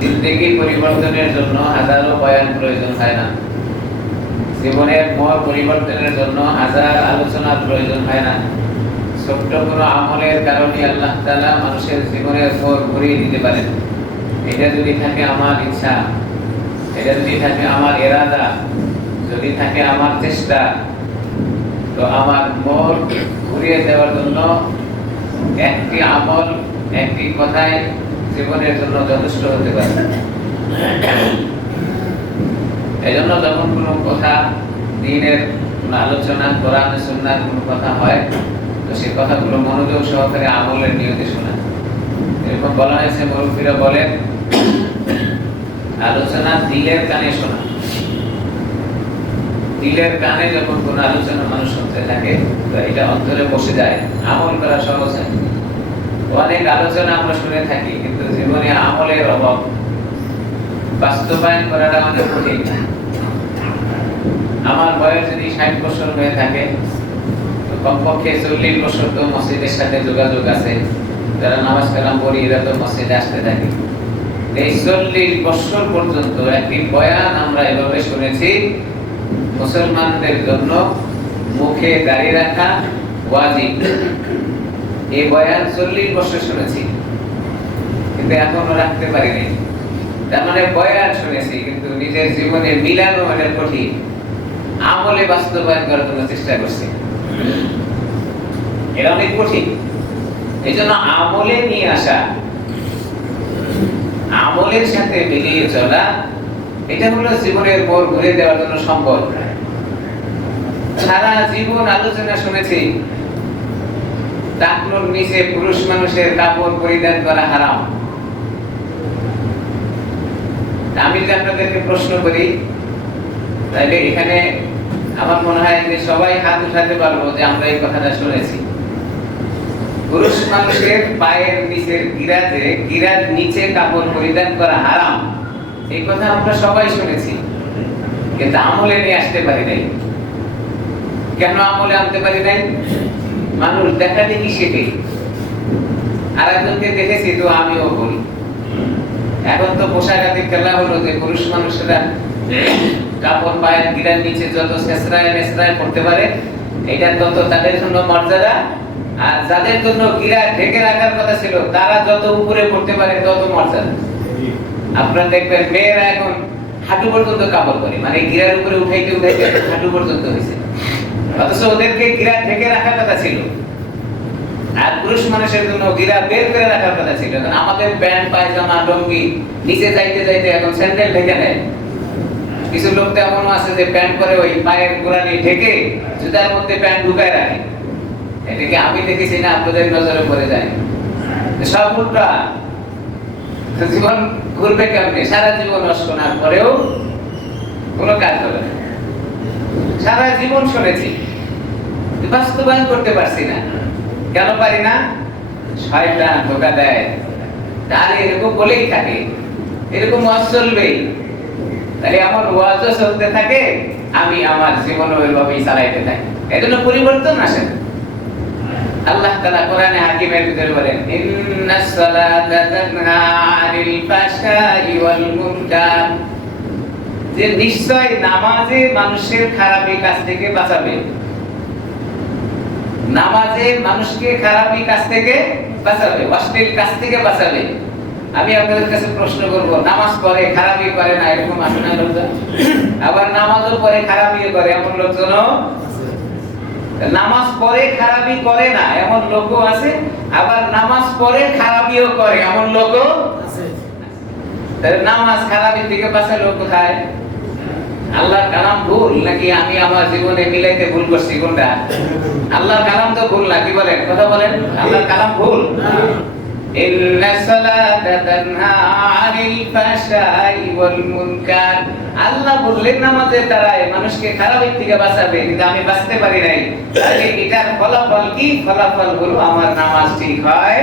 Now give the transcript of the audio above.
জিন্দেগি পরিবর্তনের জন্য হাজারো বয়ান প্রয়োজন হয় না। জীবনের মোড় পরিবর্তনের জন্য হাজার আলোচনার প্রয়োজন হয় না। ছোট্ট কোনো আমলের কারণে আল্লাহ তাআলা মানুষের জীবনের মোড় ঘুরিয়ে দিতে পারেন। এটা যদি থাকে আমার ইচ্ছা, এটা যদি থাকে আমার ইরাদা, যদি থাকে আমার চেষ্টা, তো আমার মোড় ঘুরিয়ে দেওয়ার জন্য একটি আমল, একটি কথাই জীবনের জন্য যথেষ্ট হতে পারে। এজন্য যখন কোনো কথা, দ্বীনের কোনো আলোচনা, কোরআন সুন্নাহর কোনো কথা হয়, তো সেই কথাগুলো মনোযোগ সহকারে আমলের নিয়তে শোনা। এরকম বলা হয়েছে, মুরব্বীরা বলেন, আলোচনা দিলের কানে শোনা। দিলের কানে যখন কোনো আলোচনা মানুষ শুনতে থাকে, তো এটা অন্তরে বসে যায়, আমল করা সহজ হয়। অনেক আলোচনা আমরা শুনে থাকি, কিন্তু জীবনে আমলের অভাব, বাস্তবায়ন করাটা অনেক কঠিন। আমার বয়স যদি 60 বছর হয়ে থাকে, তো কমপক্ষে 40 বছর তো মসজিদের সাথে যোগাযোগ আছে। যারা নামাজ কালাম পড়ি, এরা তো মসজিদে আসতে থাকে। এই 40 বছর পর্যন্ত একটি বয়ান আমরা এভাবে শুনেছি, মুসলমানদের জন্য মুখে দাড়ি রাখা ওয়াজিব। এই বয়ান 40 বছর শুনেছি, কিন্তু এখনো রাখতে পারিনি। তার মানে বয়ান শুনেছি, কিন্তু নিজের জীবনে মিলানো অনেক কঠিন। আমলে বাস্তবায়ন করার জন্য চেষ্টা করছি, এটা অনেক কঠিন। এই জন্য আমলে নিয়ে আসা, আমলের সাথে মিলিয়ে চলা, এটা হলো জীবনের মোড় ঘুরে দেওয়ার জন্য সম্ভব। সারা জীবন আলোচনা শুনেছি টাকনুর নিচে পুরুষ মানুষের কাপড় পরিধান করা হারাম। আমি যদি আপনাদেরকে প্রশ্ন করি, তাহলে এখানে আমার মনে হয় যে সবাই হাত উঠাতে পারবো যে আমরা এই কথাটা শুনেছি। পুরুষ মানুষের পায়ের নিচের গিরার নিচে কাপড় পরিধান করা হারাম, এই কথা আমরা সবাই শুনেছি, কিন্তু আমলে নিয়ে আসতে পারি নাই। কেন আমলে আনতে পারি নাই? মানুষ দেখা দেখি শেখে। আর একজনকে দেখেছি তো আমিও বলি। এখন তো পোশাক আদি খেলা হলো যে পুরুষ মানুষেরা কাপড় পায়ের গিরার নিচে যত ছেঁচড়ায় পড়তে পারে, এটা তত তাদের জন্য মর্যাদা। আর যাদের জন্য গিরা ঢেকে রাখার কথা ছিল, তারা যত উপরে পড়তে পারে তত মর্যাদা। আপনারা দেখবেন মেয়েরা এখন হাঁটু পর্যন্ত কাপড় পরে, মানে গিরার উপরে উঠাইতে হাঁটু পর্যন্ত হয়েছে, অথচ ওদেরকে গিরা ঢেকে রাখার কথা ছিল। আর পুরুষ মানুষের জন্য গিরা বের করে রাখার কথা ছিল। আমাদের প্যান্ট পায়জামা লুঙ্গি নিচে যাইতে যাইতে এখন স্যান্ডেল ঢেকে নেয়। কিছু লোক তো এমনও আছে যে প্যান্ট পরে ওই পায়ের গোড়ালি ঢেকে জুতার মধ্যে প্যান্ট ঢুকায় রাখে। এটাকে আমি দেখেছি না আপনাদের নজরে পড়ে যায়? সব উল্টা। জীবন ঘুরবে কেমনে? সারা জীবন অশোনার পরেও কোনো কাজ হবে না। সারা জীবন শুনেছি, বাস্তবায়ন করতে পারছি না। কেন পারি না? শয়তান ধোঁকা দেয়। তাহলে এরকম বলেই থাকে, এরকম ওয়াজ চলবেই। তাহলে আমার ওয়াজও চলতে থাকে, আমি আমার জীবন ওইভাবেই চালাইতে থাকি। এজন্য পরিবর্তন আসে না। আল্লাহ তাআলা কোরআনে হাকিমের ভিতরে বলেন, ইন্নাস সালাতা তানহা আনিল ফাহশাই ওয়াল মুনকার, যে নিশ্চয় নামাজে মানুষের খারাপি কাজ থেকে বাঁচাবে। নামাজে মানুষকে খারাপি কাজ থেকে বাঁচাবে, অশ্লীল কাজ থেকে বাঁচাবে। আমি আপনাদের কাছে প্রশ্ন করব, নামাজ পড়ে খারাপি করে না এরকম আছে না লোকজন? আবার নামাজও পড়ে খারাপিও করে এমন লোকজনও। নামাজ পড়ে খারাপি করে না এমন লোকও আছে, আবার নামাজ পড়ে খারাপিও করে এমন লোকও আছে। তাহলে নামাজ খারাপির থেকে বাঁচালো কোথায়? আল্লাহর কালাম ভুল নাকি আমি আমার জীবনে মিলাইতে ভুল করছি? কোনটা? আল্লাহর কালাম তো ভুল না, কি বলেন? কথা বলেন, আল্লাহর কালাম ভুল? ইন্নাস সালাতা তানহা আনিল ফাহশাই ওয়াল মুনকার, আল্লাহ বললেন নামাজের দ্বারাই মানুষকে খারাপের থেকে বাঁচাবে, কিন্তু আমি বাঁচতে পারি নাই। তাহলে এটার ফলাফল কি? ফলাফল হলো আমার নামাজ ঠিক হয়